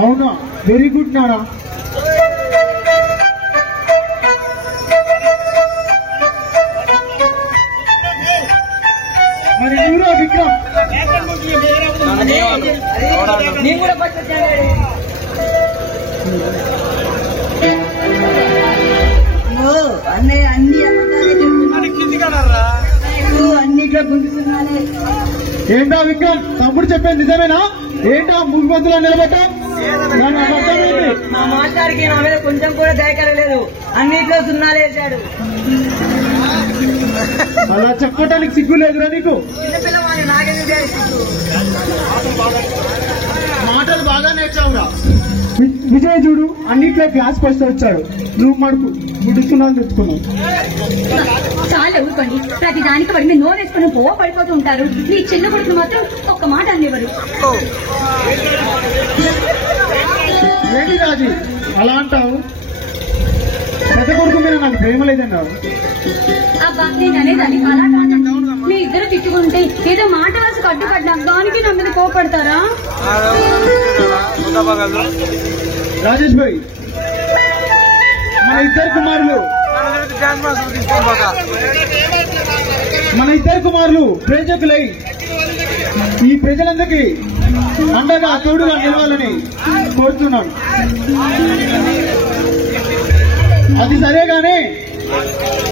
అవునా, very good Nara. మరి నువ్వురా విక్రమ్. అన్నయ్య అన్ని అన్నిట్లో గుంటున్నానే. ఏంటా విక్రమ్, తమ్ముడు చెప్పేది నిజమేనా? ఏంటా ముగ్గుమంతులా నిలబెట్టా? మా మాస్టర్కి నా మీద కొంచెం కూడా దయకరలేదు, అన్నిట్లో సున్నాలేశాడు. అలా చెప్పడానికి సిగ్గు లేదురా నీకు? చిన్నపిల్లవాడిని నాకెందుకు మాటలు బాగా నేర్చావురా. విజయ్ చూడు, అన్నిట్లో క్లాస్ ఫస్ట్ వచ్చాడు. నువ్వు మడుపు గుడ్డుకున్నాను తెచ్చుకున్నావు. చాలా ఊరుకోండి, ప్రతి దానికి వాడి మీద నోరు వేసుకుని పడిపోతూ ఉంటారు. నీ చిన్న కొడుకులు మాత్రం ఒక్క మాట అనేవారు. ఏంటి రాజు అలా అంటావు? పెద్ద కొడుకు మీద నాకు ప్రేమ లేదన్నావు. అబ్బా, నేను అనేదాన్ని అలా కాదండి. మీ ఇద్దరు తిట్టుకుంటే ఏదో మాట వరుసకు అడ్డుపడ్డా దానికి నా మీద కోపడతారా? రాజేష్ భాయ్, మన ఇద్దరు కుమారులు ప్రేజకులై ఈ ప్రజలందరికీ అండగా తోడుగా నిలవాలని కోరుతున్నాను. అది సరేగానే